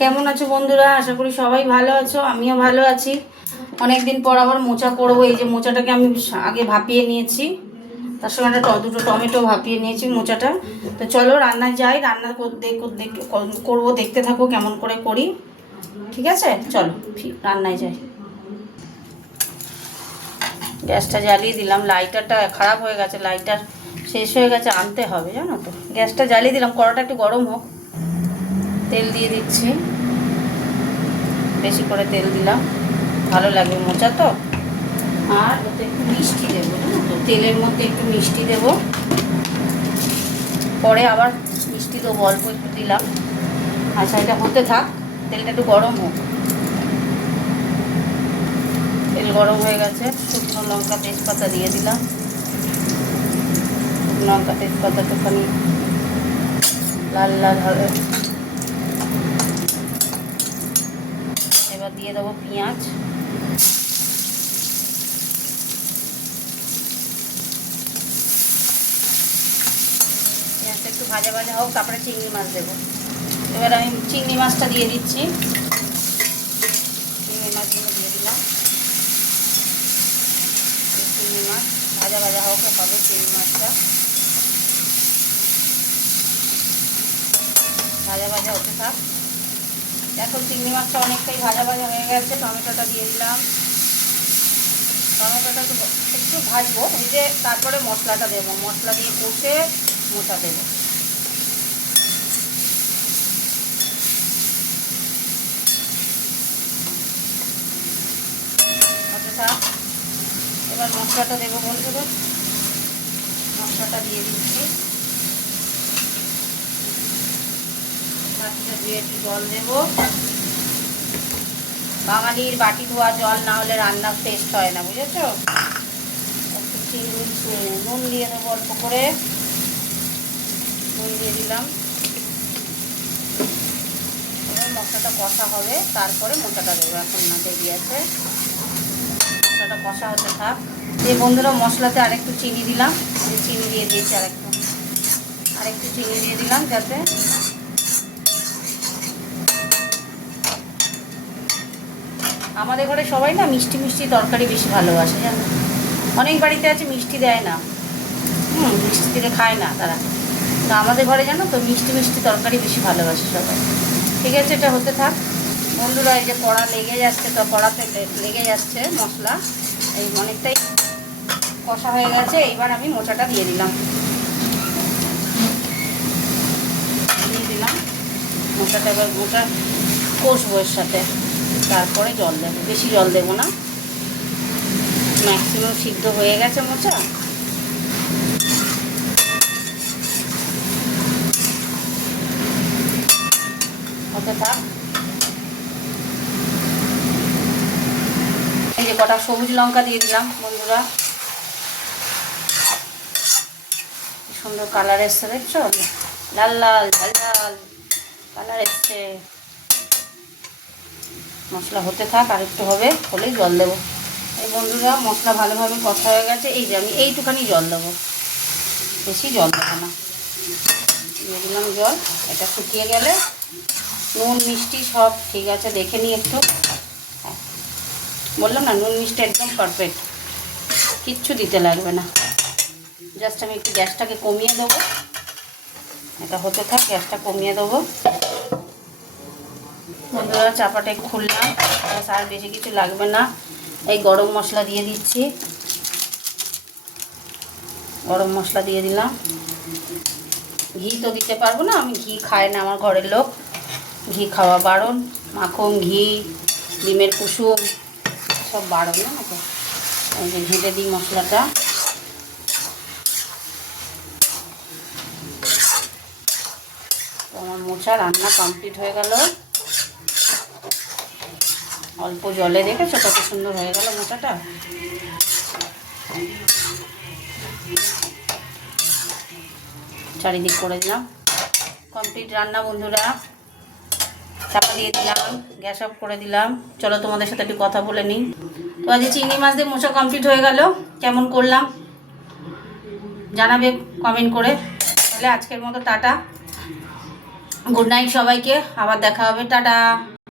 কেমন আছো বন্ধুরা? আশা করি সবাই ভালো আছো, আমিও ভালো আছি। অনেকদিন পর আবার মোচা করবো। এই যে মোচাটাকে আমি আগে ভাপিয়ে নিয়েছি, তার সঙ্গে একটা দুটো টমেটো ভাপিয়ে নিয়েছি মোচাটা। তো চলো রান্নায় যাই, রান্না করবো, দেখতে থাকো কেমন করে করি। ঠিক আছে, চলো রান্নায় যাই। গ্যাসটা জ্বালিয়ে দিলাম, লাইটারটা খারাপ হয়ে গেছে, লাইটার শেষ হয়ে গেছে, আনতে হবে জানো তো। গ্যাসটা জ্বালিয়ে দিলাম, কড়াটা একটু গরম হোক। তেল দিয়ে দিচ্ছি, বেশি করে তেল দিলাম, ভালো লাগবে মোচা তো। আর ওতে একটু মিষ্টি দেবো জানো তো, তেলের মধ্যে একটু মিষ্টি দেবো, পরে আবার মিষ্টি দেবো, অল্প একটু দিলাম। আচ্ছা, এটা হতে থাক, তেলটা একটু গরম হোক। তেল গরম হয়ে গেছে, শুকনো লঙ্কা তেজপাতা দিয়ে দিলাম। শুকনো লঙ্কা তেজপাতা একটুখানি লাল লাল হবে। এবার দিয়ে দেবো পেঁয়াজ। পেঁয়াজটা একটু ভাজা ভাজা হোক, তারপরে চিংড়ি মাছ দেবো। এবার আমি চিংড়ি মাছটা দিয়ে দিচ্ছি, চিংড়ি মাছগুলো দিয়ে দিলাম। চিংড়ি মাছ ভাজা ভাজা হোক, হবে চিংড়ি মাছটা ভাজা ভাজা হতে থাক। এখন চিংড়ি মাছটা অনেকটাই ভাজা ভাজা হয়ে গেছে। টমেটোটা দিয়ে দিলাম, টমেটোটা একটু ভাজবো, ভেজে তারপরে মশলাটা দেবো। মশলা দিয়ে কষে মোচা দেবো। এবার মশলাটা দেবো বন্ধুরা, মশলাটা দিয়ে দিচ্ছি। বাটিটা দিয়ে একটু জল দেবো। বাঙালির বাটি ধোয়া জল না হলে রান্নার টেস্ট হয় না, বুঝেছো। একটু নুন দিয়ে দেবো, অল্প করে নুন দিয়ে দিলাম। এবার মশলাটা কষা হবে, তারপরে মোচাটা দেবো, এখন না দেরি আছে। মশলাটা কষা হতে থাক। এই বন্ধুরা মশলাতে আরেকটু চিনি দিলাম, চিনি দিয়ে দিয়েছি, আরেকটু চিনি দিয়ে দিলাম, যাতে আমাদের ঘরে সবাই না মিষ্টি মিষ্টি তরকারি বেশি ভালোবাসে জানো। অনেক বাড়িতে আছে মিষ্টি দেয় না, মিষ্টি দিলে খায় না তারা। তো আমাদের ঘরে জানো তো মিষ্টি মিষ্টি তরকারি বেশি ভালোবাসে সবাই। ঠিক আছে, এটা হতে থাক বন্ধুরা। এই যে কড়া লেগে যাচ্ছে, তো কড়াতে লেগে যাচ্ছে মশলা, এই অনেকটাই কষা হয়ে গেছে। এইবার আমি মোচাটা দিয়ে দিলাম, মোচাটা এবার মোচা কষবো এর সাথে, তারপরে জল দেবো। বেশি জল দেবো না, ম্যাক্সিমাম সিদ্ধ হয়ে গেছে মোচা। হতে থাক। এই যে কটা সবুজ লঙ্কা দিয়ে দিলাম বন্ধুরা, সুন্দর কালার এসছে, দেখছো, লাল লাল ঝাল ঝাল কালার এসছে। মশলা হতে থাক, আর একটু হবে, হলেই জল দেবো। এই বন্ধুরা মশলা ভালোভাবে কষা হয়ে গেছে। এই যে আমি এইটুখানি জল দেবো, বেশি জল দেবো না। দিয়ে দিলাম জল। এটা শুকিয়ে গেলে নুন মিষ্টি সব ঠিক আছে দেখে নিই একটু। হ্যাঁ, বললাম না, নুন মিষ্টি একদম পারফেক্ট, কিচ্ছু দিতে লাগবে না। জাস্ট আমি একটু গ্যাসটাকে কমিয়ে দেবো। এটা হতে থাক, গ্যাসটা কমিয়ে দেবো বন্ধুরা। চাপাটা খুললাম, আর বেশি কিছু লাগবে না। এই গরম মশলা দিয়ে দিচ্ছি, গরম মশলা দিয়ে দিলাম। ঘি তো দিতে পারবো না, আমি ঘি খাই না, আমার ঘরের লোক ঘি খাওয়া বারণ। মাখন, ঘি, ডিমের কুসুম সব বারণ না তো। এই যে ঘেঁটে দিই মশলাটা। আমার মোচা রান্না কমপ্লিট হয়ে গেল। অল্প জলে, দেখেছো কত সুন্দর হয়ে গেল মোচাটা। চারিদিক করে দিলাম, কমপ্লিট রান্না বন্ধুরা। চাপা দিয়ে দিলাম, গ্যাস অফ করে দিলাম। চলো তোমাদের সাথে একটু কথা বলে নিই। তো আজ চিংড়ি মাছ দিয়ে মোচা কমপ্লিট হয়ে গেল। কেমন করলাম জানাবে কমেন্ট করে। তাহলে আজকের মতো টাটা। গুড নাইট সবাইকে, আবার দেখা হবে, টাটা।